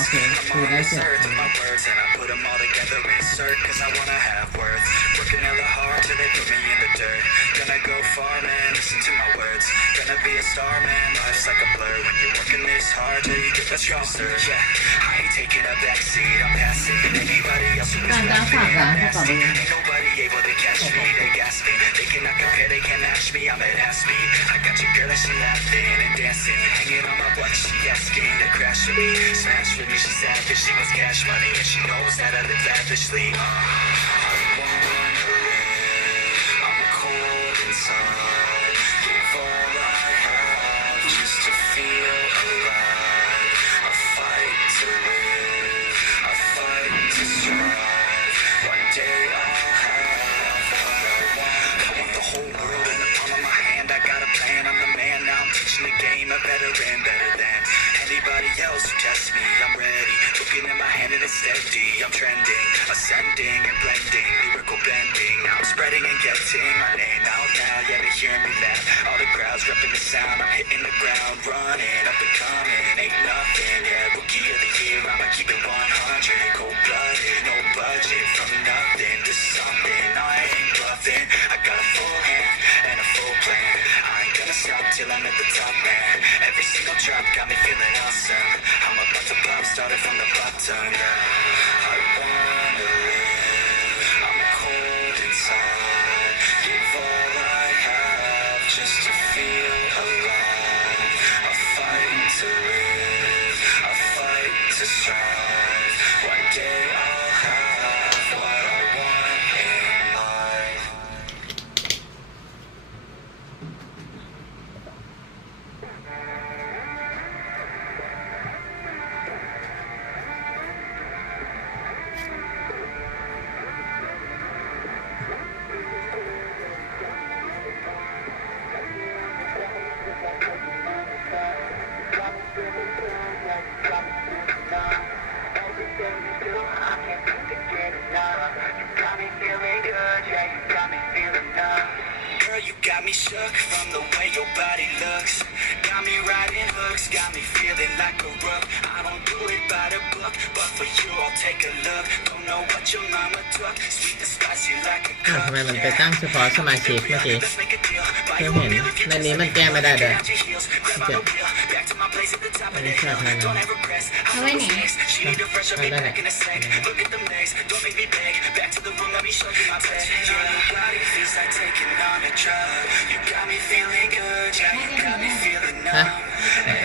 โอเคคือได้เสร็จGonna go far, man, listen to my words. Gonna be a star, man, life's like a blur. When you're working this hard till you get the stronger. Yeah, I ain't taking a backseat, I'm passing. Anybody else who is laughing, I'm nasty. Ain't nobody able to catch me, they gas me. They cannot compare, they can't match me, I'm at half speed. I got your girl and she laughing and dancing. Hanging on my butt, she asking to crash with me. Smash with me, she savage, she wants cash money. And she knows that I live lavishly. I wanna live, I'm cold inside. Give all I have just to feel alive. I fight to live, I fight to strive. One day I'll have what I want. I want the whole world in the palm of my hand. I got a plan, I'm the man. Now I'm teaching the game, a veteran, better than anybody else who tests me. I'm ready, looking in my hand and it's steady. I'm trending, ascending and blending, lyrical bending. Now I'm spreading and getting my name out now. Yeah, they hearing me laugh. All the crowds repping the sound. I'm hitting the ground, running up and coming. Ain't nothing, yeah, rookie of the year. I'ma keep it 100, cold-blooded, no budget. From nothing to something, I ain't bluffing. I got a full hand and a full plan. I ain't gonna stop till I'm at the top, man. Every single drop got me feeling awesome. I'm about to pop, started from the bottom, yeah. I wanna live, I'm cold inside. Give all I have just to feel alive. I fight to live, I fight to strive. One day I'll have what I want in life. 'Girl, you got me shook from the way your body looks. Got me riding hooks, got me feeling like a rook. I don't do it by the book, but for you I'll take a look. Don't know what your mama took, sweet and spicy like a ทำไมมันไปตั้งเฉพาะสมาชิกเมื่อกี้เพิ่งเห็นในนี้มันแก้ไม่ได้เด้อจะอันนี้ชาไทยนะ เอาไว้ไหน นั่นแหละ ฮะ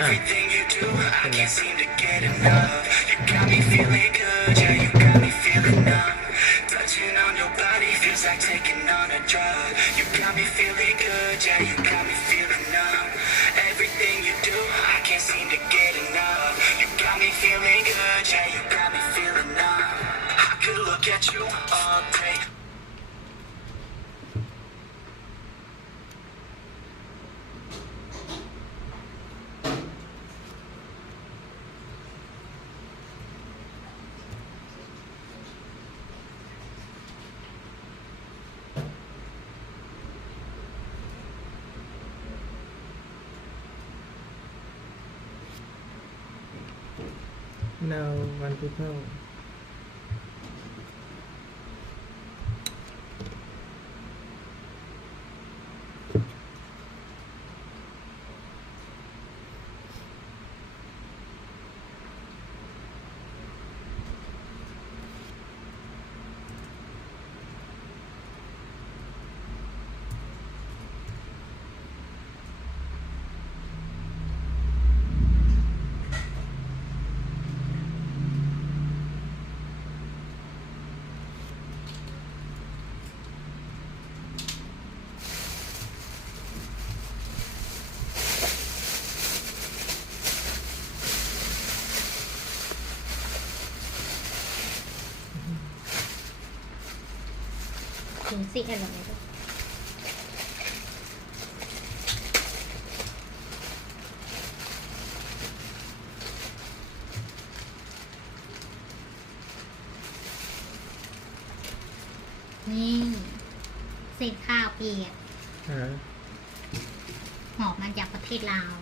Everything you do, I can't seem to get enough. You got me feeling good, yeah, you got me feeling numb. Touching on your body feels like taking on a drug. You got me feeling good, yeah, you got me feeling numb. Everything you do, I can't seem to get enough. You got me feeling good, yeah, you got me feeling numb. I could look at you all day. no one people ถุงซิกอะไรแบบนี้นี่เศษข้าวเปียกหอบมาจากประเทศลาว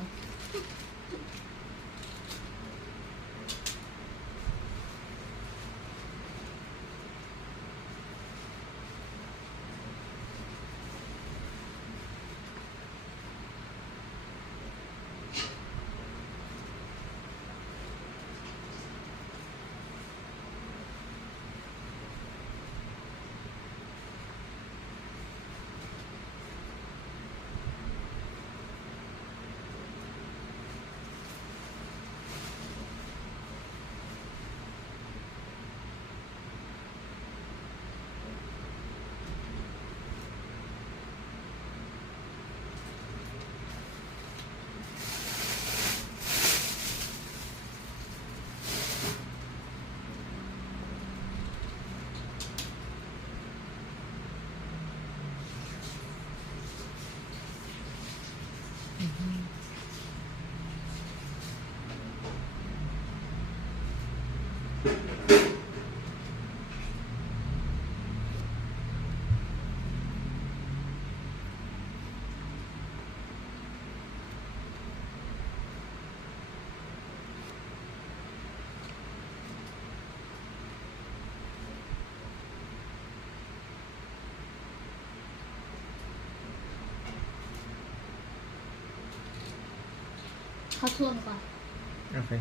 เขาทวนก่อน โอเค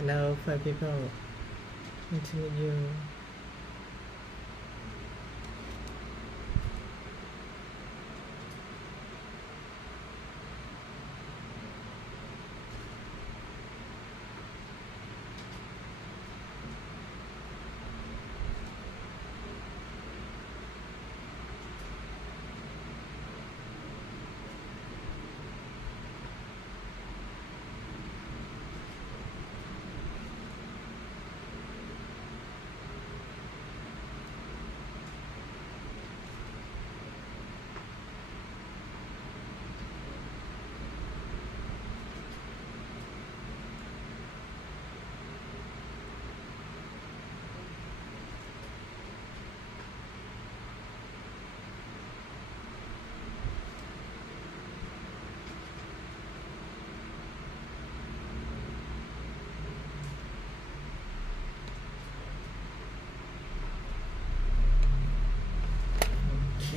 %Hello, 5 people. Nice to meet you.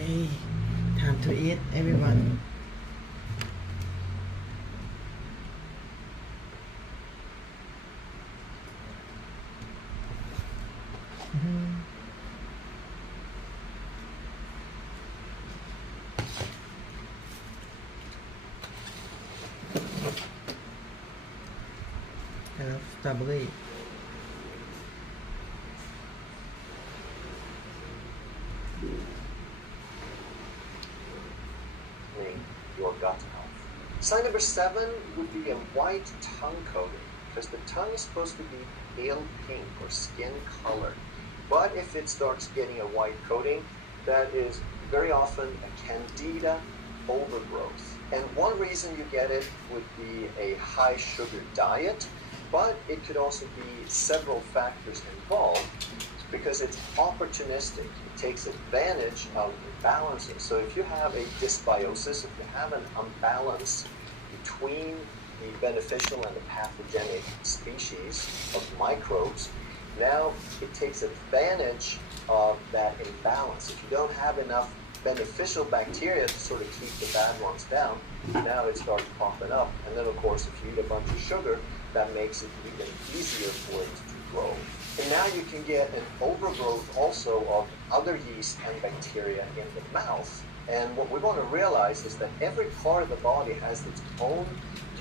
Okay, time to eat, everyone. I love strawberry. Your gut health. Sign number 7 would be a white tongue coating, because the tongue is supposed to be pale pink or skin color. But if it starts getting a white coating, that is very often a candida overgrowth. And one reason you get it would be a high sugar diet, but it could also be several factors involved because it's opportunistic. It takes advantage of imbalances. So if you have a dysbiosis, if you have an imbalance between the beneficial and the pathogenic species of microbes, now it takes advantage of that imbalance. If you don't have enough beneficial bacteria to sort of keep the bad ones down, now it starts popping up. And then of course, if you eat a bunch of sugar, that makes it even easier for it to grow. And now you can get an overgrowth also of other yeast and bacteria in the mouth. And what we want to realize is that every part of the body has its own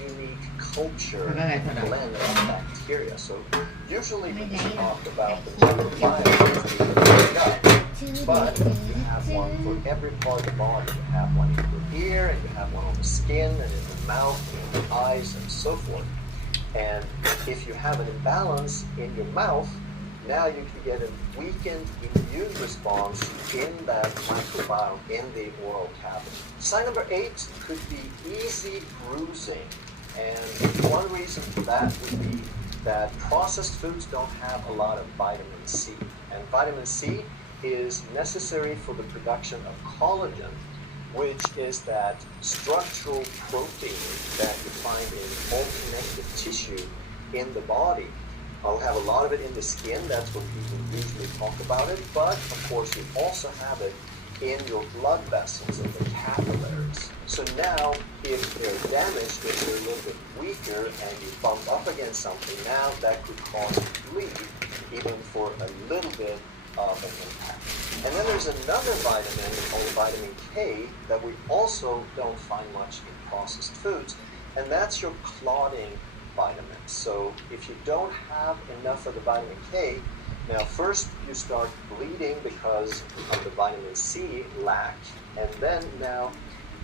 unique culture and blend of bacteria. So usually we talk about the microbiome in the gut, but you have one for every part of the body. You have one in your ear, and you have one on the skin, and in the mouth, and in the eyes, and so forth. And if you have an imbalance in your mouth, now you can get a weakened immune response in that microbiome in the oral cavity. Sign number 8 could be easy bruising And one reason for that would be that processed foods don't have a lot of vitamin C. And vitamin C is necessary for the production of collagen, which is that structural protein that you find in all connective tissue in the body. I'll have a lot of it in the skin, that's what people usually talk about it, but of course you also have it in your blood vessels, in the capillaries. So now, if they're damaged, if they're a little bit weaker, and you bump up against something, now that could cause you to bleed, even for a little bit of an impact. And then there's another vitamin called vitamin K that we also don't find much in processed foods, and that's your clotting vitamin. So if you don't have enough of the vitamin K, now first you start bleeding because of the vitamin C lack, and then now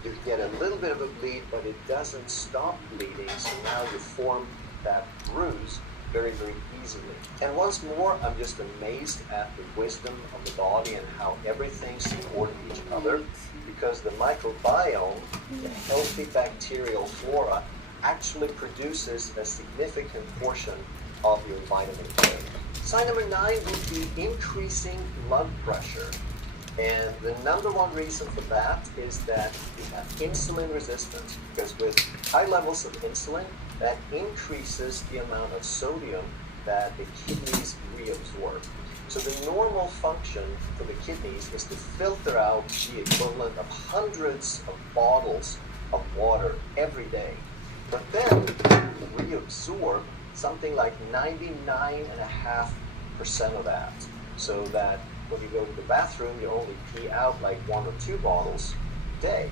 you get a little bit of a bleed, but it doesn't stop bleeding, so now you form that bruise very, very easily. And once more, I'm just amazed at the wisdom of the body and how everything supports each other, because the microbiome, the healthy bacterial flora, actually produces a significant portion of your vitamin K. Sign number 9 would be increasing blood pressure. And the number one reason for that is that you have insulin resistance, because with high levels of insulin, that increases the amount of sodium that the kidneys reabsorb. So the normal function for the kidneys is to filter out the equivalent of hundreds of bottles of water every day. But then reabsorb something like 99.5% of that, so that when you go to the bathroom, you only pee out like 1 or 2 bottles a day.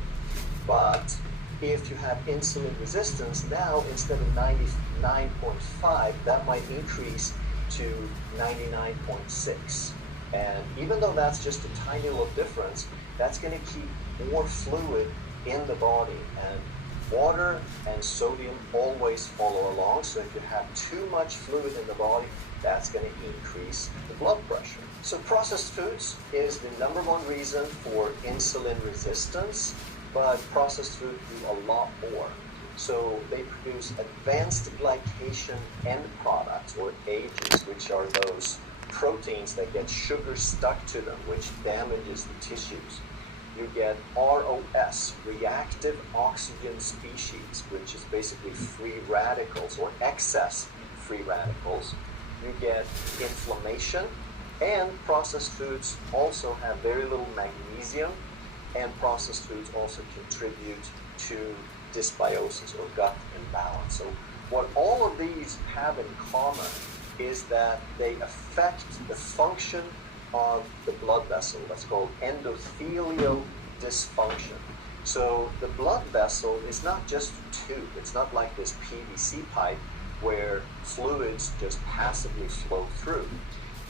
But if you have insulin resistance, now instead of 99.5, that might increase to 99.6. And even though that's just a tiny little difference, that's going to keep more fluid in the body. And water and sodium always follow along, so if you have too much fluid in the body, that's going to increase the blood pressure. So processed foods is the number one reason for insulin resistance, but processed foods do a lot more. So they produce advanced glycation end products, or AGEs, which are those proteins that get sugar stuck to them, which damages the tissues. You get ROS, reactive oxygen species, which is basically free radicals or excess free radicals. You get inflammation, and processed foods also have very little magnesium, and processed foods also contribute to dysbiosis or gut imbalance. So what all of these have in common is that they affect the function of the blood vessel. That's called endothelial dysfunction. So the blood vessel is not just a tube. It's not like this PVC pipe where fluids just passively flow through.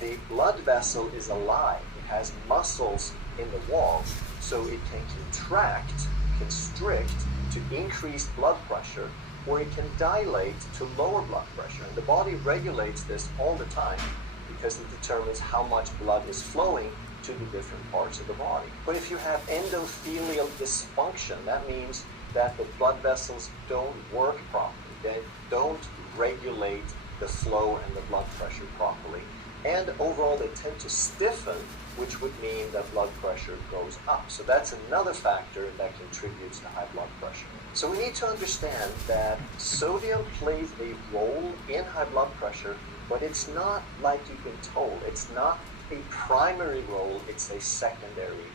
The blood vessel is alive. It has muscles in the wall, so it can contract, constrict to increase blood pressure, or it can dilate to lower blood pressure. And the body regulates this all the time, because it determines how much blood is flowing to the different parts of the body. But if you have endothelial dysfunction, that means that the blood vessels don't work properly. They don't regulate the flow and the blood pressure properly. And overall, they tend to stiffen, which would mean that blood pressure goes up. So that's another factor that contributes to high blood pressure. So we need to understand that sodium plays a role in high blood pressure, but it's not like you've been told. It's not a primary role, it's a secondary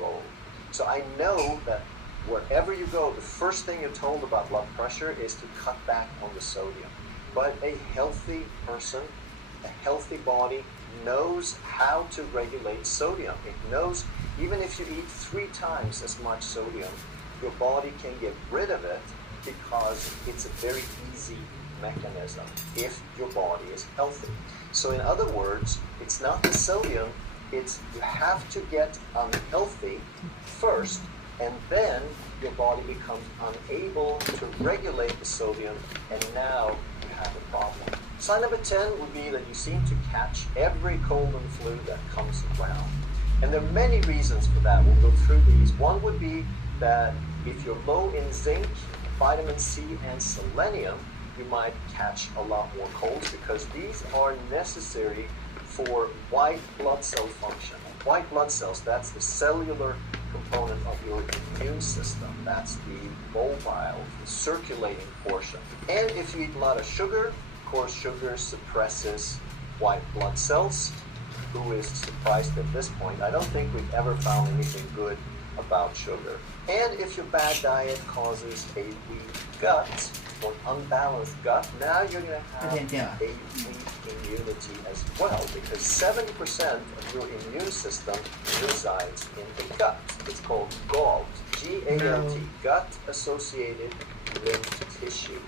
role. So I know that wherever you go, the first thing you're told about blood pressure is to cut back on the sodium. But a healthy person, a healthy body, knows how to regulate sodium. It knows even if you eat 3 times as much sodium, your body can get rid of it, because it's a very easy mechanism if your body is healthy. So in other words, it's not the sodium, it's you have to get unhealthy first, and then your body becomes unable to regulate the sodium, and now you have a problem. Sign number 10 would be that you seem to catch every cold and flu that comes around. And there are many reasons for that. We'll go through these. One would be that if you're low in zinc vitamin C and selenium, you might catch a lot more colds because these are necessary for white blood cell function. White blood cells, that's the cellular component of your immune system. That's the mobile, the circulating portion. And if you eat a lot of sugar, of course, sugar suppresses white blood cells. Who is surprised at this point? I don't think we've ever found anything good about sugar. And if your bad diet causes a weak gut or an unbalanced gut, now you're going to have a weak immunity as well, because 70% of your immune system resides in the gut. It's called GALT, G-A-L-T, gut-associated lymph tissue.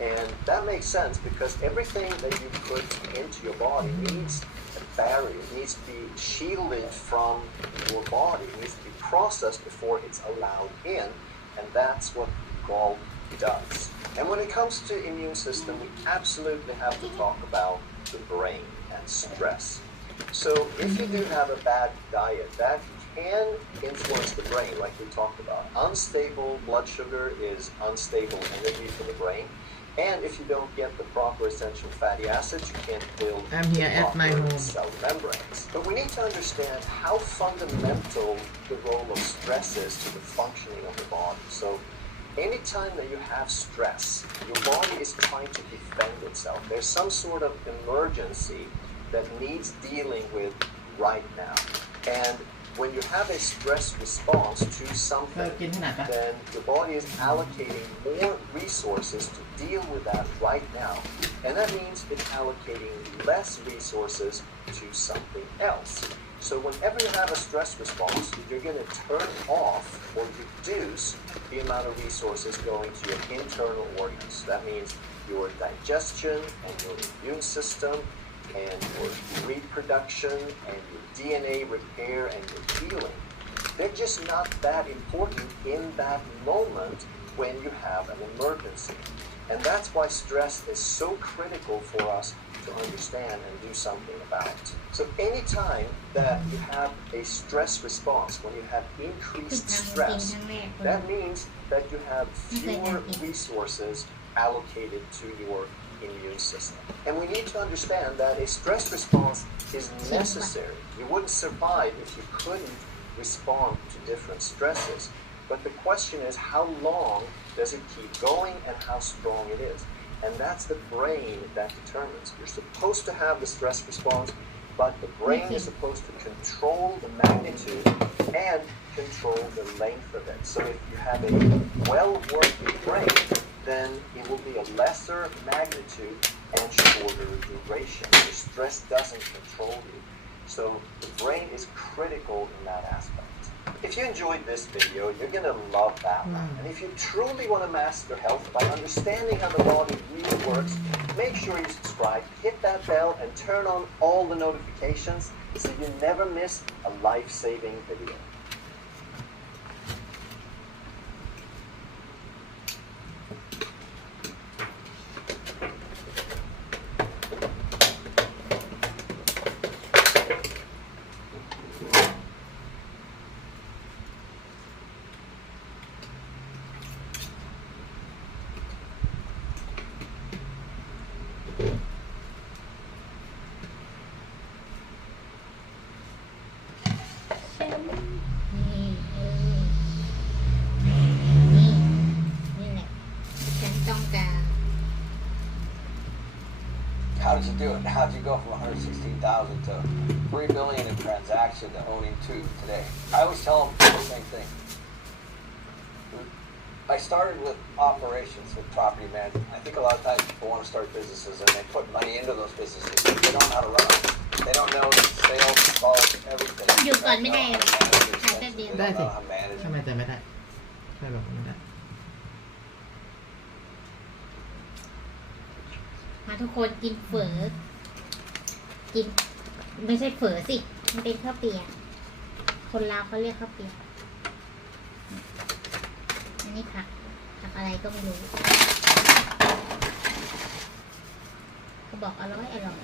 And that makes sense because everything that you put into your body needs a barrier. It needs to be shielded from your body. It needs to be processed before it's allowed in, and that's what GALT does. And when it comes to immune system, we absolutely have to talk about the brain and stress. So if you do have a bad diet, that can influence the brain, like we talked about. Unstable blood sugar is unstable energy for the brain. And if you don't get the proper essential fatty acids, you can't build I'm here at my home. cell membranes. But we need to understand how fundamental the role of stress is to the functioning of the body. So anytime that you have stress, your body is trying to defend itself. There's some sort of emergency that needs dealing with right now. And when you have a stress response to something, then your body is allocating more resources to deal with that right now. And that means it's allocating less resources to something else. So whenever you have a stress response, you're going to turn off or reduce the amount of resources going to your internal organs. That means your digestion and your immune system and your reproduction and your DNA repair and your healing. They're just not that important in that moment when you have an emergency. And that's why stress is so critical for us to understand and do something about. So anytime that you have a stress response, when you have increased stress, that means that you have fewer resources allocated to your immune system. And we need to understand that a stress response is necessary. You wouldn't survive if you couldn't respond to different stresses. But the question is, how long does it keep going and how strong it is? And that's the brain that determines. You're supposed to have the stress response, but the brain is supposed to control the magnitude and control the length of it. So if you have a well-working brain, then it will be a lesser magnitude and shorter duration. The stress doesn't control you. So the brain is critical in that aspect. If you enjoyed this video, you're going to love that one. And if you truly want to master health by understanding how the body really works, make sure you subscribe, hit that bell, and turn on all the notifications so you never miss a life-saving video. How did you do it? How did you go from 116,000 to 3 billion in transaction to owning 2 today? I always tell them the same thing. I started with operations with property management. I think a lot of times people want to start businesses and they put money into those businesses. But they don't know how to run them. They don't know that sales involves everything. อยู่ก่อนไม่ได้หรอกขายแป๊บเดียว ได้สิ How to manage ทำไมแต่ไม่ได้ใช่บอกไม่ได้ มาทุกคนกินเฝอกินไม่ใช่เฝอสิมันเป็นข้าวเปียกคนลาวเขาเรียกข้าวเปียกอันนี้ผักอะไรก็ไม่รู้เขาบอกอร่อยอร่อย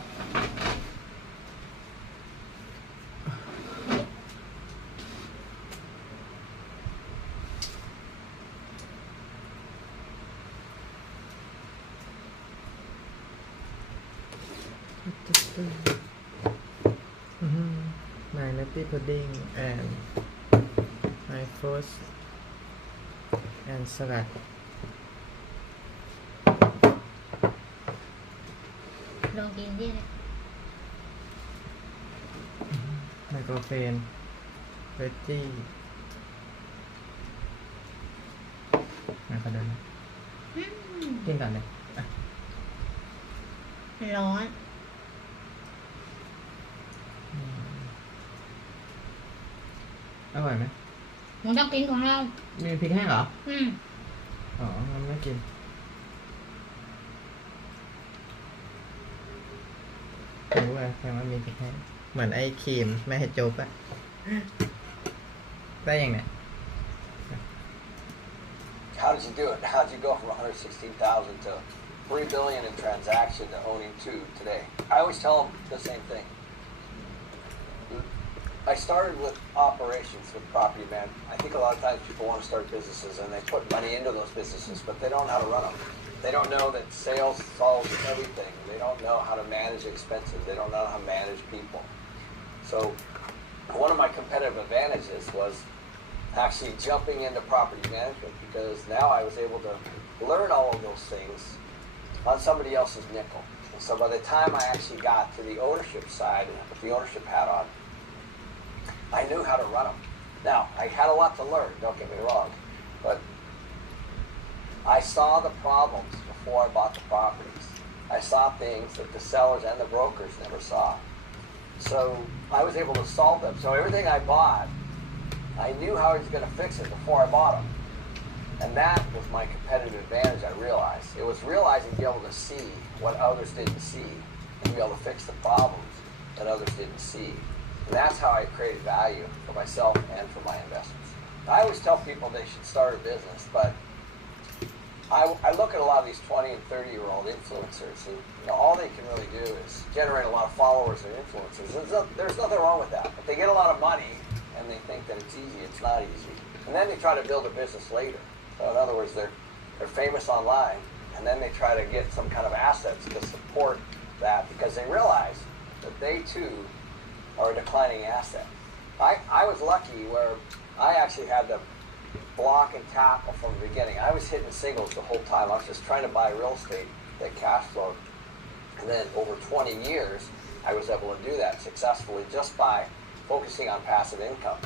coffee pudding and my first and salad ลองกินที่เนี่ย ไมโครเฟนเวจจี้มาขอเดินนะ อืม กินก่อนเลยอ่ะ ร้อน อร่อยไหม มึงต้องกินของเรา มีพริกแห้งเหรอ อืม อ๋องั้นไม่กินรู้ว่าแค่ว่ามีพริกแห้งเหมือนไอ้ครีมแม่เห็ดโจ๊กอะได้ยังเนี่ย How did you do it? How did you go from 116,000 to 3 billion in transaction to owning 2 today? I always tell them the same thing. I started with operations with property management. I think a lot of times people want to start businesses and they put money into those businesses, but they don't know how to run them. They don't know that sales solves everything. They don't know how to manage expenses. They don't know how to manage people. So one of my competitive advantages was actually jumping into property management because now I was able to learn all of those things on somebody else's nickel. And so by the time I actually got to the ownership side and put the ownership hat on, I knew how to run them. Now, I had a lot to learn, don't get me wrong, but I saw the problems before I bought the properties. I saw things that the sellers and the brokers never saw. So I was able to solve them. So everything I bought, I knew how I was going to fix it before I bought them. And that was my competitive advantage, I realized. It was realizing being able to see what others didn't see and be able to fix the problems that others didn't see. And that's how I created value for myself and for my investments. I always tell people they should start a business, but I look at a lot of these 20 and 30-year-old influencers, and all they can really do is generate a lot of followers and influencers. There's nothing wrong with that, but they get a lot of money and they think that it's easy. It's not easy. And then they try to build a business later. So in other words, they're famous online, and then they try to get some kind of assets to support that because they realize that they too are a declining asset. I was lucky where I actually had to block and tackle from the beginning. I was hitting singles the whole time. I was just trying to buy real estate that cash flowed. And then over 20 years, I was able to do that successfully just by focusing on passive income.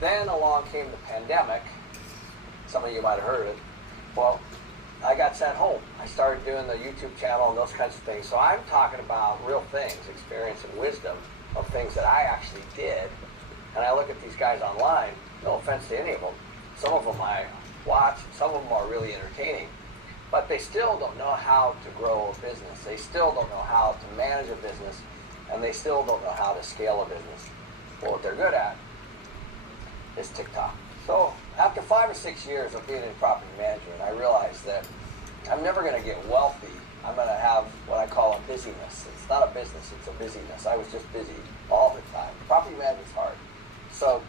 Then along came the pandemic. Some of you might have heard it. Well, I got sent home. I started doing the YouTube channel and those kinds of things. So I'm talking about real things, experience and wisdom of things that I actually did. And I look at these guys online, no offense to any of them. Some of them I watch, some of them are really entertaining, but they still don't know how to grow a business. They still don't know how to manage a business, and they still don't know how to scale a business. Well, what they're good at is TikTok. So after 5 or 6 years of being in property management, I realized that I'm never going to get wealthy. I'm going to have what I call a busyness. It's not a business, it's a busyness. I was just busy all the time. Property management's hard. So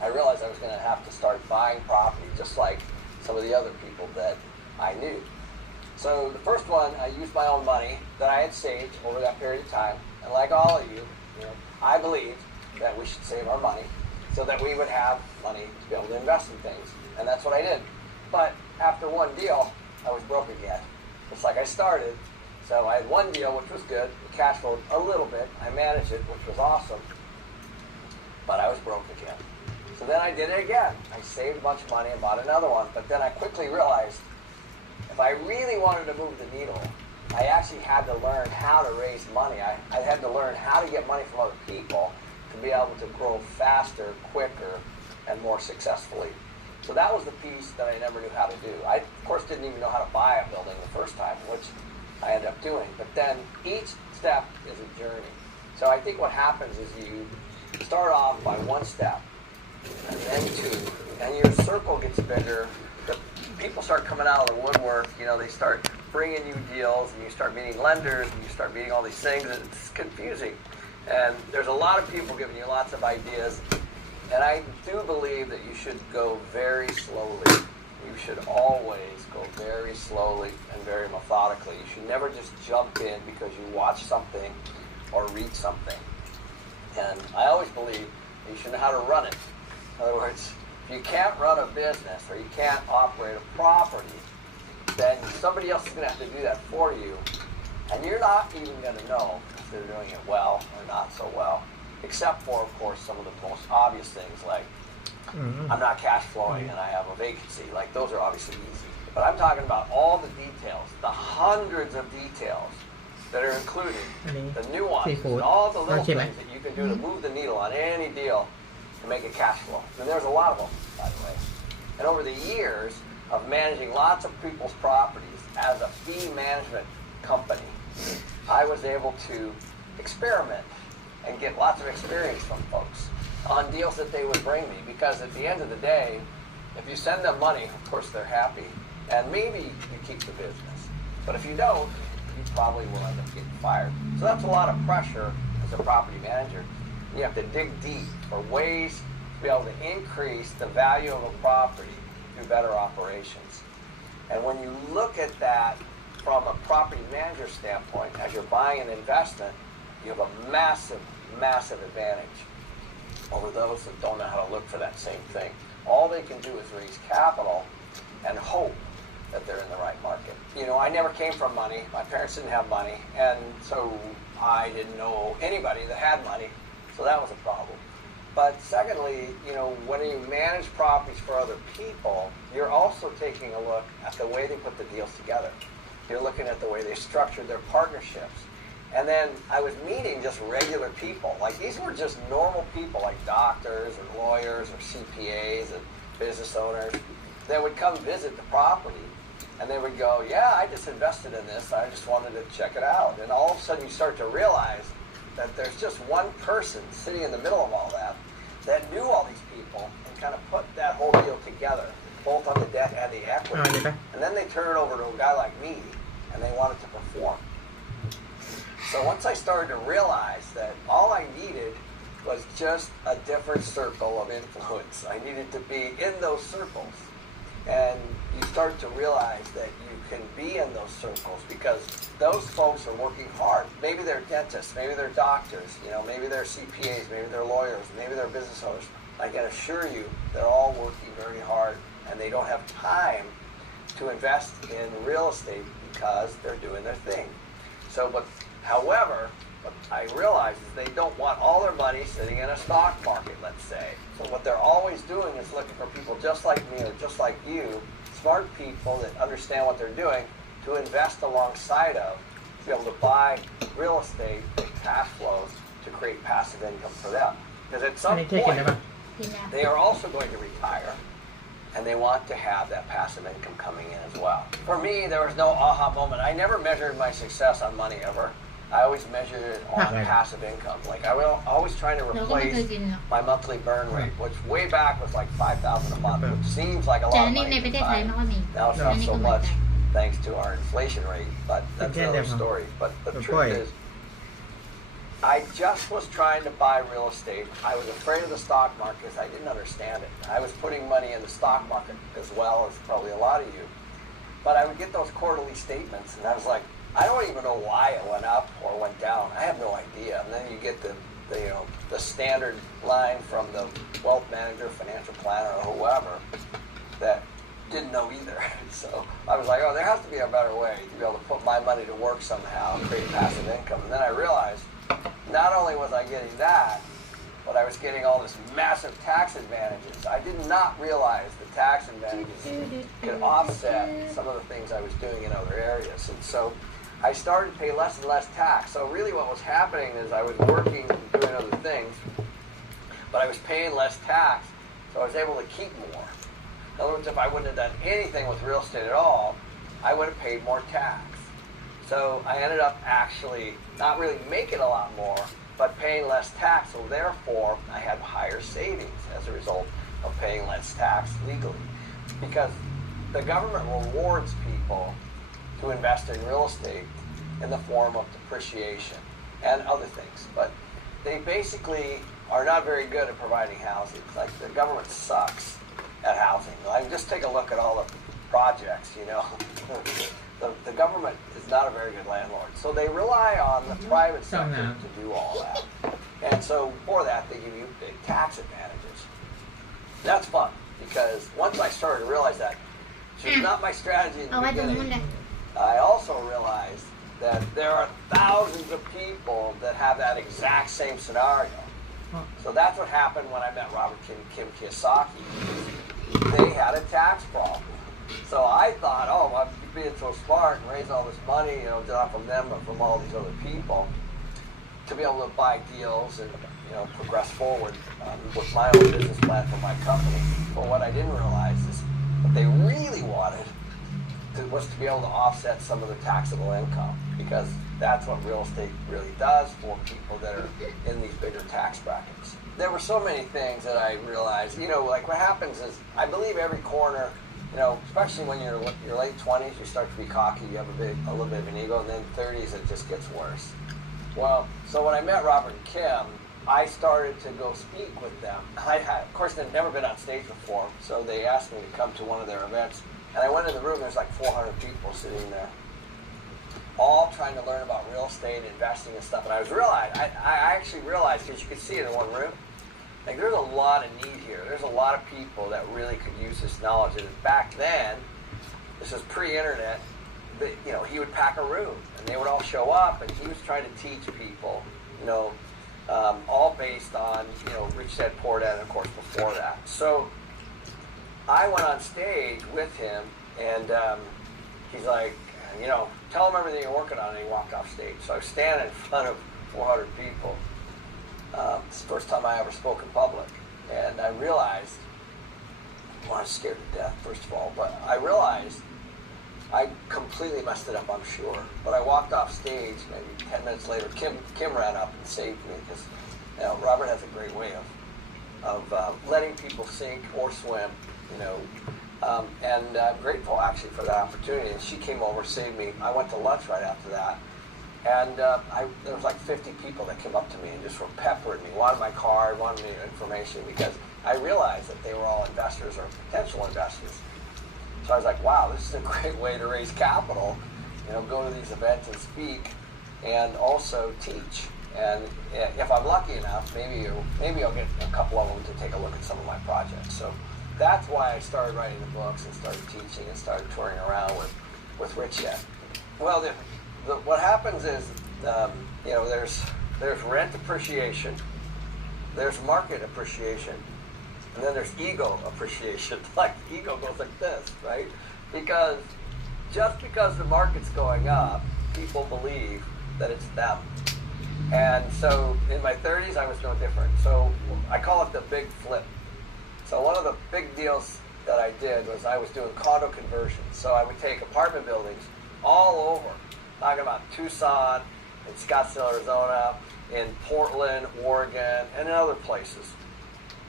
I realized I was going to have to start buying property just like some of the other people that I knew. So the first one, I used my own money that I had saved over that period of time. And like all of you, I believed that we should save our money so that we would have money to be able to invest in things. And that's what I did. But after one deal, I was broke again. Just like I started. So I had one deal, which was good. The cash flowed a little bit. I managed it, which was awesome. But I was broke again. So then I did it again. I saved a bunch of money and bought another one. But then I quickly realized if I really wanted to move the needle, I actually had to learn how to raise money. I had to learn how to get money from other people to be able to grow faster, quicker, and more successfully. So that was the piece that I never knew how to do. I, of course, didn't even know how to buy a building the first time, which I ended up doing. But then each step is a journey. So I think what happens is you start off by one step, and then two, and your circle gets bigger. The people start coming out of the woodwork. They start bringing you deals, and you start meeting lenders, and you start meeting all these things, and it's confusing. And there's a lot of people giving you lots of ideas, and I do believe that you should go very slowly. You should always go very slowly and very methodically. You should never just jump in because you watch something or read something. And I always believe you should know how to run it. In other words, if you can't run a business or you can't operate a property, then somebody else is going to have to do that for you. And you're not even going to know if they're doing it well or not so well. Except for, of course, some of the most obvious things like I'm not cash flowing and I have a vacancy. Like those are obviously easy. But I'm talking about all the details, the hundreds of details that are included, the nuances, and all the little things that you can do to move the needle on any deal to make it cash flow. And there's a lot of them, by the way. And over the years of managing lots of people's properties as a fee management company, I was able to experiment and get lots of experience from folks on deals that they would bring me. Because at the end of the day, if you send them money, of course they're happy. And maybe you keep the business. But if you don't, you probably will end up getting fired. So that's a lot of pressure as a property manager. You have to dig deep for ways to be able to increase the value of a property through better operations. And when you look at that from a property manager standpoint, as you're buying an investment, you have a massive, massive advantage over those that don't know how to look for that same thing. All they can do is raise capital and hope that they're in the right market. You know, I never came from money. My parents didn't have money, and so I didn't know anybody that had money, so that was a problem. But secondly, you know, when you manage properties for other people, you're also taking a look at the way they put the deals together. You're looking at the way they structured their partnerships. And then I was meeting just regular people. Like these were just normal people like doctors or lawyers or CPAs and business owners that would come visit the property. And they would go, yeah, I just invested in this. I just wanted to check it out. And all of a sudden you start to realize that there's just one person sitting in the middle of all that that knew all these people and kind of put that whole deal together, both on the debt and the equity. And then they turn it over to a guy like me, and they wanted to perform. So once I started to realize that all I needed was just a different circle of influence. I needed to be in those circles. And you start to realize that you can be in those circles because those folks are working hard. Maybe they're dentists, maybe they're doctors, you know, maybe they're CPAs, maybe they're lawyers, maybe they're business owners. I can assure you they're all working very hard and they don't have time to invest in real estate because they're doing their thing. So, however, what I realize is they don't want all their money sitting in a stock market, let's say. So what they're always doing is looking for people just like me or just like you, smart people that understand what they're doing, to invest alongside of, to be able to buy real estate and cash flows to create passive income for them. Because at some point, they are also going to retire, and they want to have that passive income coming in as well. For me, there was no aha moment. I never measured my success on money ever. I always measured it on passive income. Like I was always trying to replace my monthly burn rate, which way back was like $5,000 a month, which seems like a lot of money. Now it's not so much thanks to our inflation rate, but that's another story. But the truth is, I just was trying to buy real estate. I was afraid of the stock market because I didn't understand it. I was putting money in the stock market as well as probably a lot of you. But I would get those quarterly statements, and I was like, I don't even know why it went up or went down. I have no idea. And then you get the standard line from the wealth manager, financial planner, or whoever that didn't know either. So I was like, oh, there has to be a better way to be able to put my money to work somehow and create passive income. And then I realized not only was I getting that, but I was getting all this massive tax advantages. I did not realize the tax advantages could offset some of the things I was doing in other areas. And so I started to pay less and less tax. So really what was happening is I was working and doing other things, but I was paying less tax, so I was able to keep more. In other words, if I wouldn't have done anything with real estate at all, I would have paid more tax. So I ended up actually not really making a lot more, but paying less tax. So therefore, I had higher savings as a result of paying less tax legally. Because the government rewards people to invest in real estate in the form of depreciation and other things. But they basically are not very good at providing housing. Like the government sucks at housing. Like just take a look at all the projects, you know. The government is not a very good landlord. So they rely on the private sector to do all that. And so for that, they give you big tax advantages. That's fun, because once I started to realize that, which was not my strategy in the เอาไว้ตรงนู้น beginning, เลย I also realized that there are thousands of people that have that exact same scenario. So that's what happened when I met Robert Kim Kiyosaki. They had a tax problem. So I thought, oh, I'm being so smart and raise all this money, not from them, but from all these other people, to be able to buy deals and, progress forward with my own business plan for my company. But what I didn't realize is what they really wanted was to be able to offset some of the taxable income, because that's what real estate really does for people that are in these bigger tax brackets. There were so many things that I realized, like what happens is, I believe every corner, especially when you're your late 20s, you start to be cocky, you have a little bit of an ego, and then 30s it just gets worse. Well, so when I met Robert and Kim, I started to go speak with them. Of course, they'd never been on stage before, so they asked me to come to one of their events. And I went in the room, there's like 400 people sitting there, all trying to learn about real estate, investing and stuff. And I actually realized, because you could see it in one room, like there's a lot of need here. There's a lot of people that really could use this knowledge. And back then, this was pre-internet, he would pack a room and they would all show up, and he was trying to teach people, all based on, Rich Dad Poor Dad, and of course before that. So I went on stage with him, and he's like, tell him everything you're working on, and he walked off stage. So I was standing in front of 400 people. It's the first time I ever spoke in public, and I realized, well, I was scared to death, first of all, but I realized I completely messed it up, I'm sure. But I walked off stage, maybe 10 minutes later, Kim ran up and saved me, because Robert has a great way of letting people sink or swim, and I'm grateful actually for that opportunity. And she came over, saved me. I went to lunch right after that, and there was like 50 people that came up to me and just were peppering me, wanted my card, wanted me information, because I realized that they were all investors or potential investors. So I was like, wow, this is a great way to raise capital, go to these events and speak, and also teach. And if I'm lucky enough, maybe I'll get a couple of them to take a look at some of my projects. So that's why I started writing the books and started teaching and started touring around with Rich Dad. Well, what happens is, there's rent appreciation, there's market appreciation, and then there's ego appreciation. Like, ego goes like this, right? Because just because the market's going up, people believe that it's them. And so in my 30s, I was no different. So I call it the big flip. So one of the big deals that I did was I was doing condo conversions. So I would take apartment buildings all over, talking about Tucson, in Scottsdale, Arizona, in Portland, Oregon, and in other places.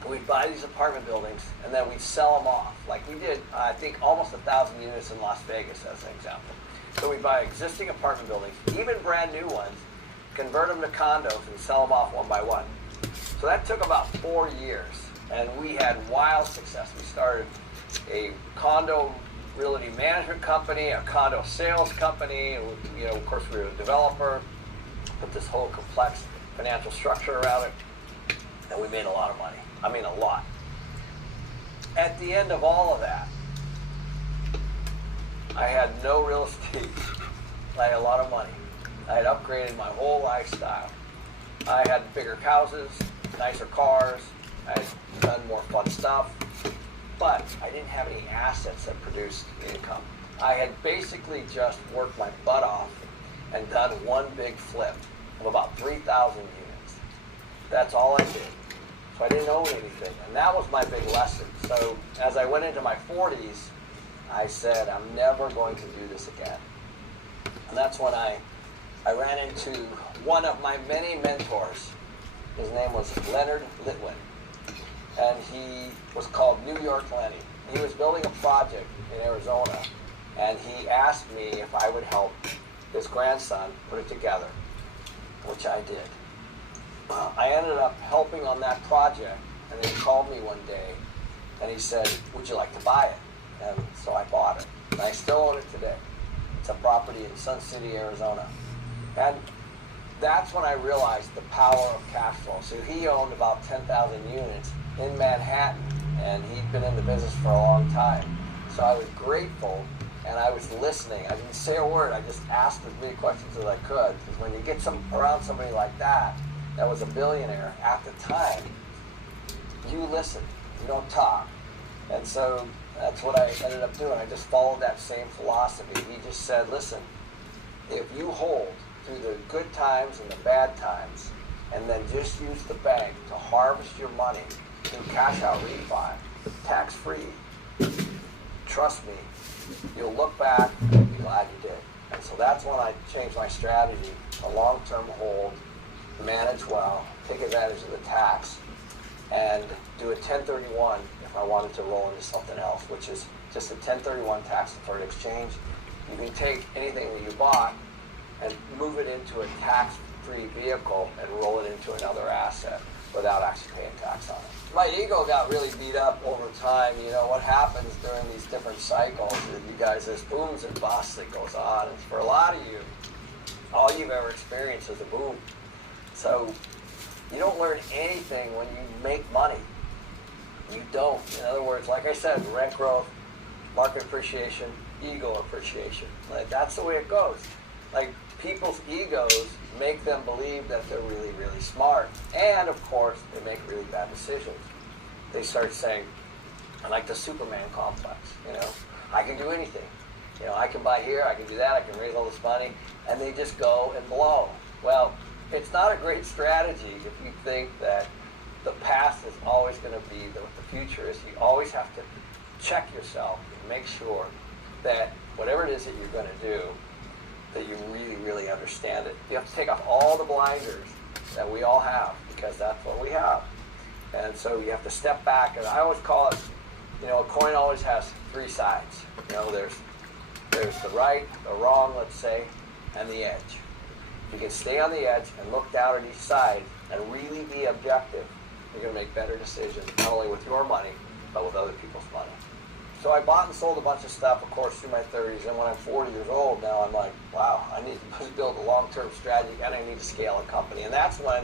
We'd buy these apartment buildings, and then we'd sell them off. Like we did, I think, almost 1,000 units in Las Vegas, as an example. So we'd buy existing apartment buildings, even brand new ones, convert them to condos, and sell them off one by one. So that took about 4 years, and we had wild success. We started a condo realty management company, a condo sales company, and of course we were a developer, put this whole complex financial structure around it, and we made a lot of money. I mean, a lot. At the end of all of that, I had no real estate. I had a lot of money. I had upgraded my whole lifestyle. I had bigger houses, nicer cars, I had done more fun stuff, but I didn't have any assets that produced income. I had basically just worked my butt off and done one big flip of about 3,000 units. That's all I did. So I didn't own anything, and that was my big lesson. So as I went into my 40s, I said, I'm never going to do this again. And that's when I ran into one of my many mentors. His name was Leonard Litwin, and he was called New York Lenny. He was building a project in Arizona, and he asked me if I would help his grandson put it together, which I did. I ended up helping on that project, and he called me one day, and he said, would you like to buy it? And so I bought it, and I still own it today. It's a property in Sun City, Arizona. And that's when I realized the power of cash flow. So he owned about 10,000 units in Manhattan, and he'd been in the business for a long time. So I was grateful, and I was listening. I didn't say a word. I just asked as many questions as I could. Because when you get around somebody like that was a billionaire at the time, you listen. You don't talk. And so that's what I ended up doing. I just followed that same philosophy. He just said, listen, if you hold through the good times and the bad times, and then just use the bank to harvest your money through cash out refi, tax-free, trust me, you'll look back and be glad you did. And so that's when I changed my strategy, a long-term hold, manage well, take advantage of the tax, and do a 1031 if I wanted to roll into something else, which is just a 1031 tax-deferred exchange. You can take anything that you bought and move it into a tax-free vehicle and roll it into another asset without actually paying tax on it. My ego got really beat up over time. You know, what happens during these different cycles is you guys, there's booms and busts that goes on. And for a lot of you, all you've ever experienced is a boom. So you don't learn anything when you make money. You don't. In other words, like I said, rent growth, market appreciation, ego appreciation. Like, that's the way it goes. Like, people's egos make them believe that they're really, really smart. And, of course, they make really bad decisions. They start saying, I like the Superman complex, you know. I can do anything. You know, I can buy here, I can do that, I can raise all this money. And they just go and blow. Well, it's not a great strategy if you think that the past is always going to be what the future is. You always have to check yourself and make sure that whatever it is that you're going to do, that you really, really understand it. You have to take off all the blinders that we all have, because that's what we have. And so you have to step back, and I always call it, you know, a coin always has three sides. You know, there's the right, the wrong, let's say, and the edge. If you can stay on the edge and look down at each side and really be objective, you're going to make better decisions, not only with your money, but with other people's money. So I bought and sold a bunch of stuff, of course, through my 30s, and when I'm 40 years old now, I'm like, wow, I need to build a long-term strategy, and I need to scale a company. And that's when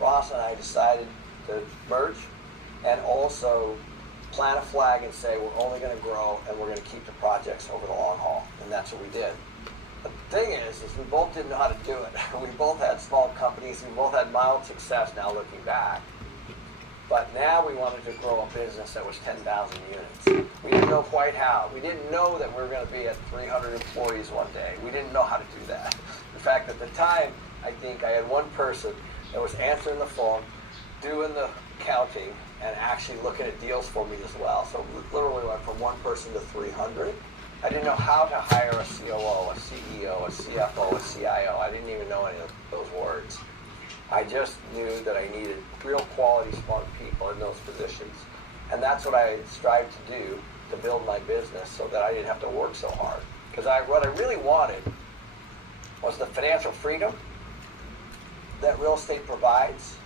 Ross and I decided to merge and also plant a flag and say we're only going to grow and we're going to keep the projects over the long haul. And that's what we did. The thing is we both didn't know how to do it. We both had small companies. We both had mild success now looking back. But now we wanted to grow a business that was 10,000 units. We didn't know quite how. We didn't know that we were going to be at 300 employees one day. We didn't know how to do that. In fact, at the time, I think I had one person that was answering the phone, doing the counting, and actually looking at deals for me as well. So we literally went from one person to 300. I didn't know how to hire a COO, a CEO, a CFO, a CIO. I didn't even know any of those words. I just knew that I needed real quality, smart people in those positions. And that's what I strived to do to build my business so that I didn't have to work so hard. Because what I really wanted was the financial freedom that real estate provides.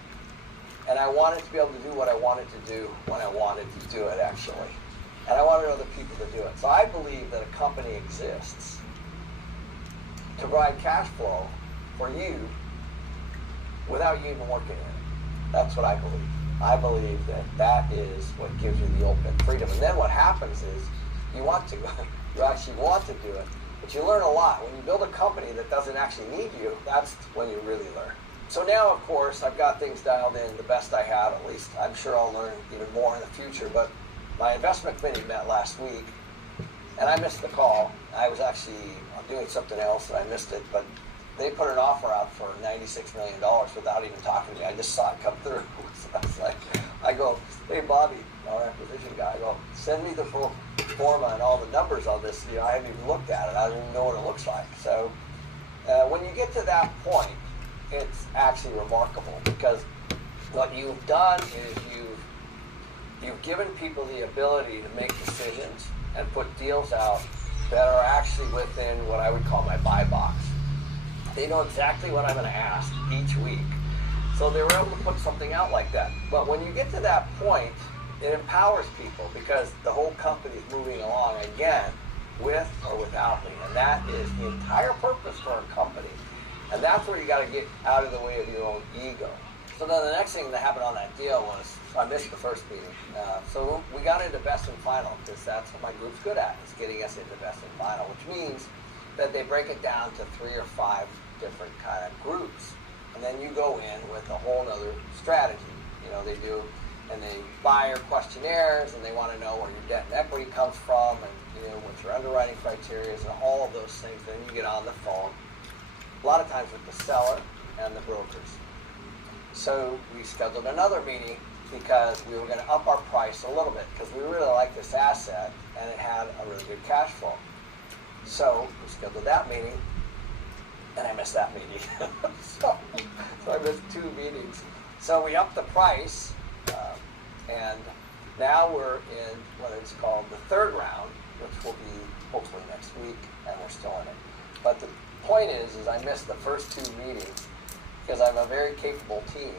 And I wanted to be able to do what I wanted to do when I wanted to do it, actually. And I wanted other people to do it. So I believe that a company exists to provide cash flow for you without you even working in it. That's what I believe. I believe that that is what gives you the ultimate freedom. And then what happens is you want to. You actually want to do it. But you learn a lot. When you build a company that doesn't actually need you, that's when you really learn. So now, of course, I've got things dialed in the best I have, at least. I'm sure I'll learn even more in the future. But my investment committee met last week, and I missed the call. I was actually doing something else, and I missed it. But they put an offer out for $96 million without even talking to me. I just saw it come through. So I was like, I go, hey, Bobby, our acquisition guy, I go, send me the full forma and all the numbers on this. You know, I haven't even looked at it. I don't even know what it looks like. So when you get to that point, it's actually remarkable, because what you've done is you've given people the ability to make decisions and put deals out that are actually within what I would call my buy box. They know exactly what I'm going to ask each week. So they were able to put something out like that. But when you get to that point, it empowers people, because the whole company is moving along again with or without me. And that is the entire purpose for a company, And that's where you got to get out of the way of your own ego. So then the next thing that happened on that deal was, I missed the first meeting. So we got into best and final, because that's what my group's good at, is getting us into best and final, which means that they break it down to 3 or 5 different kind of groups. And then you go in with a whole other strategy. You know, they do, and they buy your questionnaires, and they want to know where your debt and equity comes from, and you know what your underwriting criteria is, and all of those things. Then you get on the phone, a lot of times with the seller and the brokers. So we scheduled another meeting because we were going to up our price a little bit because we really liked this asset and it had a really good cash flow. So we scheduled that meeting, and I missed that meeting. so I missed 2 meetings. So we upped the price, and now we're in what is called the 3rd round, which will be hopefully next week, and we're still in it. But the point is I missed the first 2 meetings because I have a very capable team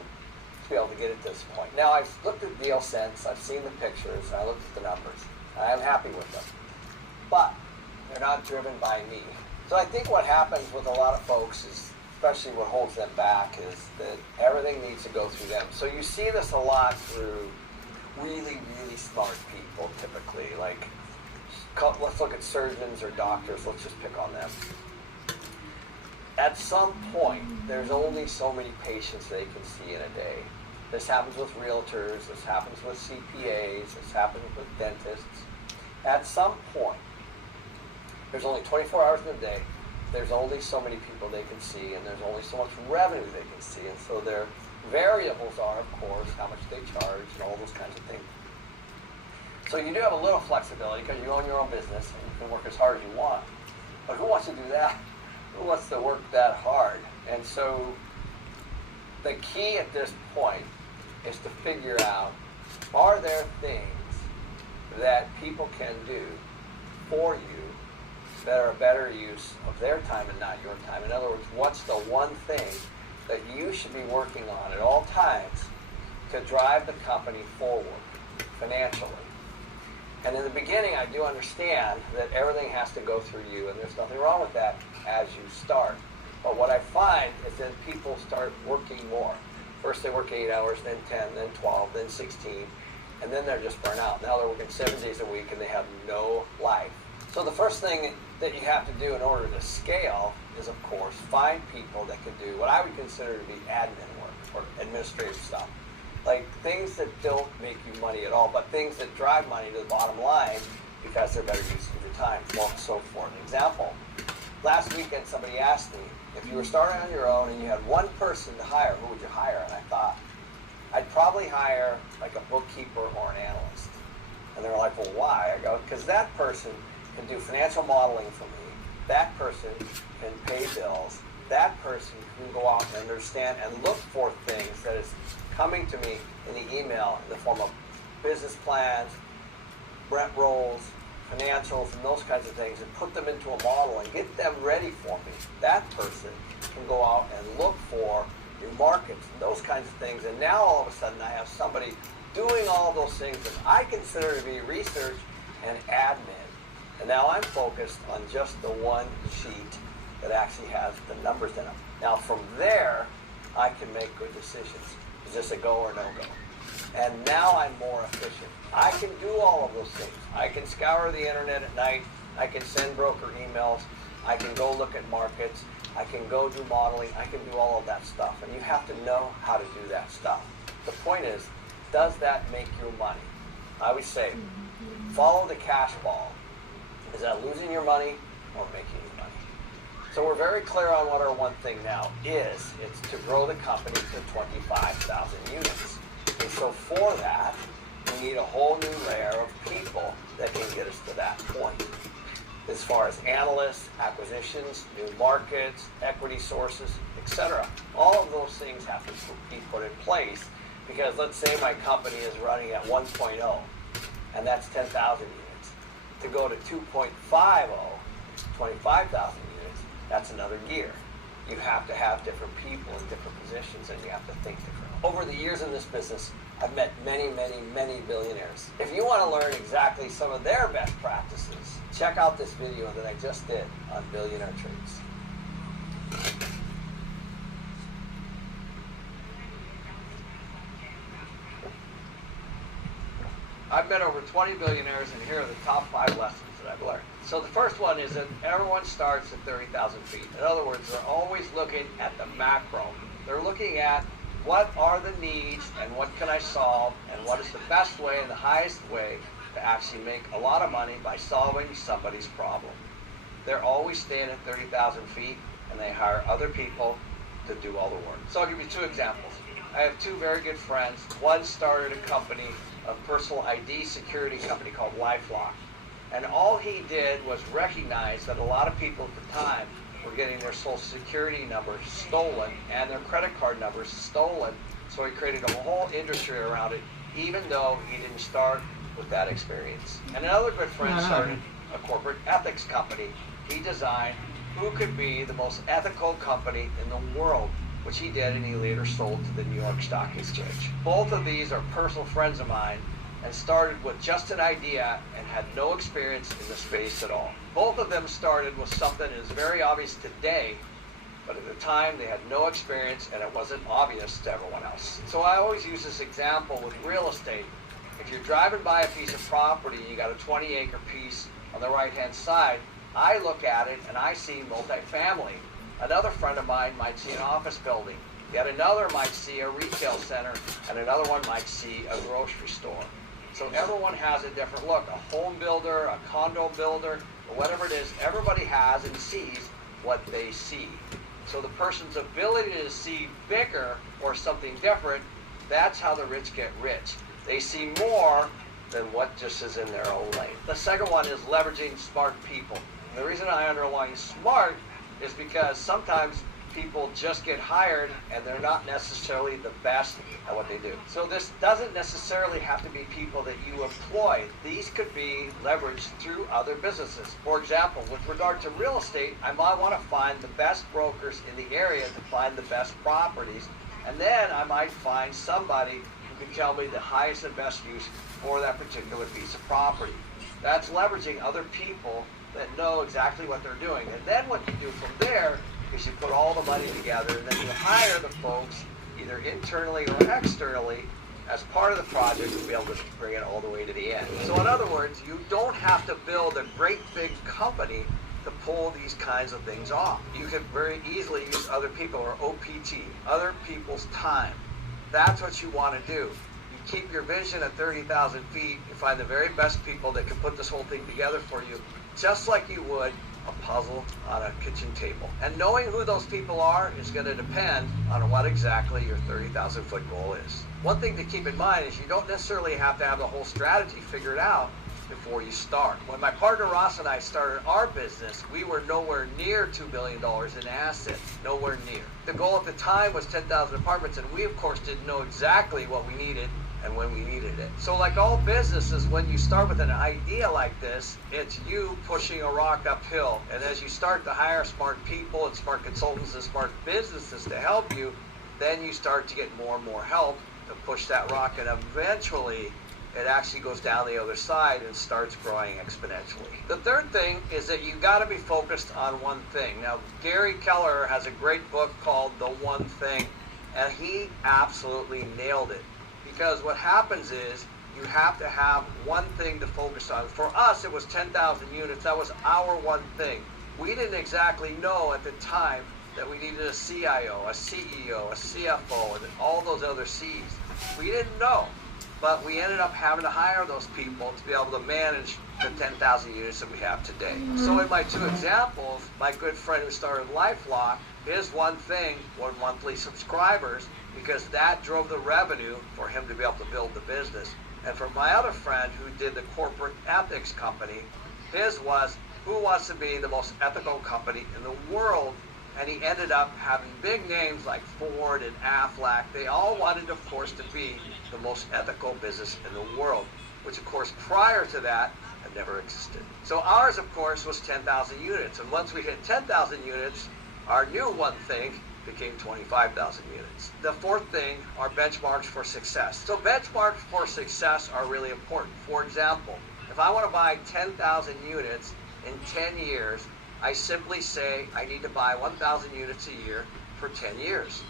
to be able to get at this point. Now, I've looked at the deal since, I've seen the pictures, and I looked at the numbers. I am happy with them. But they're not driven by me. So I think what happens with a lot of folks is, especially what holds them back, is that everything needs to go through them. So you see this a lot through really, really smart people, typically. Like, let's look at surgeons or doctors. Let's just pick on them. At some point, there's only so many patients they can see in a day. This happens with realtors, this happens with CPAs, this happens with dentists. At some point, there's only 24 hours in a day, there's only so many people they can see, and there's only so much revenue they can see. And so their variables are, of course, how much they charge and all those kinds of things. So you do have a little flexibility because you own your own business and you can work as hard as you want. But who wants to do that? Who wants to work that hard? And so the key at this point is to figure out, are there things that people can do for you that are a better use of their time and not your time? In other words, what's the one thing that you should be working on at all times to drive the company forward financially? And in the beginning, I do understand that everything has to go through you, and there's nothing wrong with that as you start. But what I find is that people start working more. First they work 8 hours, then 10, then 12, then 16, and then they're just burnt out. Now they're working 7 days a week and they have no life. So the first thing that you have to do in order to scale is, of course, find people that can do what I would consider to be admin work or administrative stuff. Like things that don't make you money at all, but things that drive money to the bottom line because they're better use of your time. Well, so for an example, last weekend somebody asked me, if you were starting on your own and you had one person to hire, who would you hire? And I thought, I'd probably hire like a bookkeeper or an analyst. And they were like, well, why? I go, because that person can do financial modeling for me. That person can pay bills. That person can go out and understand and look for things that is coming to me in the email in the form of business plans, rent rolls, financials, and those kinds of things, and put them into a model and get them ready for me. That person can go out and look for new markets and those kinds of things. And now all of a sudden I have somebody doing all those things that I consider to be research and admin. And now I'm focused on just the one sheet that actually has the numbers in them. Now from there, I can make good decisions. Is this a go or no go? And now I'm more efficient. I can do all of those things. I can scour the internet at night. I can send broker emails. I can go look at markets. I can go do modeling. I can do all of that stuff. And you have to know how to do that stuff. The point is, does that make you money? I would say, follow the cash ball. Is that losing your money or making you money? So we're very clear on what our one thing now is. It's to grow the company to 25,000 units. And so for that, we need a whole new layer of people that can get us to that point. As far as analysts, acquisitions, new markets, equity sources, etc. All of those things have to be put in place because let's say my company is running at 1.0 and that's 10,000 units. To go to 2.50, 25,000 units, that's another gear. You have to have different people in different positions and you have to think differently. Over the years in this business, I've met many, many, many billionaires. If you want to learn exactly some of their best practices, check out this video that I just did on billionaire traits. I've met over 20 billionaires, and here are the top 5 lessons that I've learned. So the first one is that everyone starts at 30,000 feet. In other words, they're always looking at the macro. They're looking at what are the needs and what can I solve and what is the best way and the highest way to actually make a lot of money by solving somebody's problem. They're always staying at 30,000 feet, and they hire other people to do all the work. So I'll give you 2 examples. I have 2 very good friends. One started a company, a personal ID security company called LifeLock. And all he did was recognize that a lot of people at the time were getting their social security numbers stolen and their credit card numbers stolen. So he created a whole industry around it, even though he didn't start with that experience. And another good friend started a corporate ethics company. He designed who could be the most ethical company in the world, which he did, and he later sold to the New York Stock Exchange. Both of these are personal friends of mine and started with just an idea and had no experience in the space at all. Both of them started with something that is very obvious today, but at the time they had no experience and it wasn't obvious to everyone else. So I always use this example with real estate. If you're driving by a piece of property and you got a 20-acre piece on the right-hand side, I look at it and I see multifamily. Another friend of mine might see an office building. Yet another might see a retail center, and another one might see a grocery store. So everyone has a different look. A home builder, a condo builder, or whatever it is, everybody has and sees what they see. So the person's ability to see bigger or something different, that's how the rich get rich. They see more than what just is in their own lane. The second one is leveraging smart people. And the reason I underline smart is because sometimes people just get hired and they're not necessarily the best at what they do. So this doesn't necessarily have to be people that you employ. These could be leveraged through other businesses. For example, with regard to real estate, I might want to find the best brokers in the area to find the best properties, and then I might find somebody who can tell me the highest and best use for that particular piece of property. That's leveraging other people that know exactly what they're doing. And then what you do from there is you put all the money together, and then you hire the folks either internally or externally as part of the project to be able to bring it all the way to the end. So in other words, you don't have to build a great big company to pull these kinds of things off. You can very easily use other people, or OPT, other people's time. That's what you want to do. You keep your vision at 30,000 feet, you find the very best people that can put this whole thing together for you, just like you would a puzzle on a kitchen table. And knowing who those people are is going to depend on what exactly your 30,000 foot goal is. One thing to keep in mind is you don't necessarily have to have the whole strategy figured out before you start. When my partner Ross and I started our business, we were nowhere near $2 billion in assets, nowhere near. The goal at the time was 10,000 apartments, and we of course didn't know exactly what we needed and when we needed it. So like all businesses, when you start with an idea like this, it's you pushing a rock uphill. And as you start to hire smart people and smart consultants and smart businesses to help you, then you start to get more and more help to push that rock, and eventually it actually goes down the other side and starts growing exponentially. The third thing is that you got to be focused on one thing. Now, Gary Keller has a great book called The One Thing, and he absolutely nailed it. Because what happens is you have to have one thing to focus on. For us, it was 10,000 units. That was our one thing. We didn't exactly know at the time that we needed a CIO, a CEO, a CFO, and all those other C's. We didn't know. But we ended up having to hire those people to be able to manage the 10,000 units that we have today. So in my 2 examples, my good friend who started LifeLock, his one thing were monthly subscribers, because that drove the revenue for him to be able to build the business. And for my other friend who did the corporate ethics company, his was who wants to be the most ethical company in the world. And he ended up having big names like Ford and Aflac. They all wanted, of course, to be the most ethical business in the world, which, of course, prior to that had never existed. So ours, of course, was 10,000 units. And once we hit 10,000 units, our new one thing became 25,000 units. The fourth thing are benchmarks for success. So benchmarks for success are really important. For example, if I want to buy 10,000 units in 10 years, I simply say I need to buy 1,000 units a year for 10 years.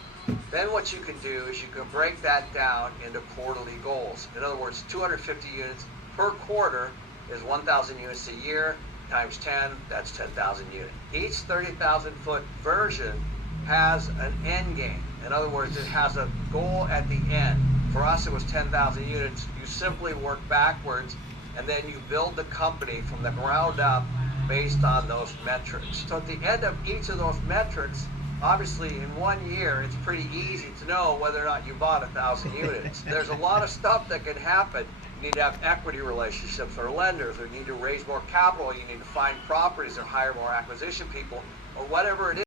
Then what you can do is you can break that down into quarterly goals. In other words, 250 units per quarter is 1,000 units a year, times 10, that's 10,000 units. Each 30,000 foot version has an end game. In other words, it has a goal at the end. For us, it was 10,000 units. You simply work backwards, and then you build the company from the ground up based on those metrics. So at the end of each of those metrics, obviously in 1 year, it's pretty easy to know whether or not you bought 1,000 units. There's a lot of stuff that can happen. You need to have equity relationships or lenders, or you need to raise more capital, you need to find properties or hire more acquisition people, or whatever it is.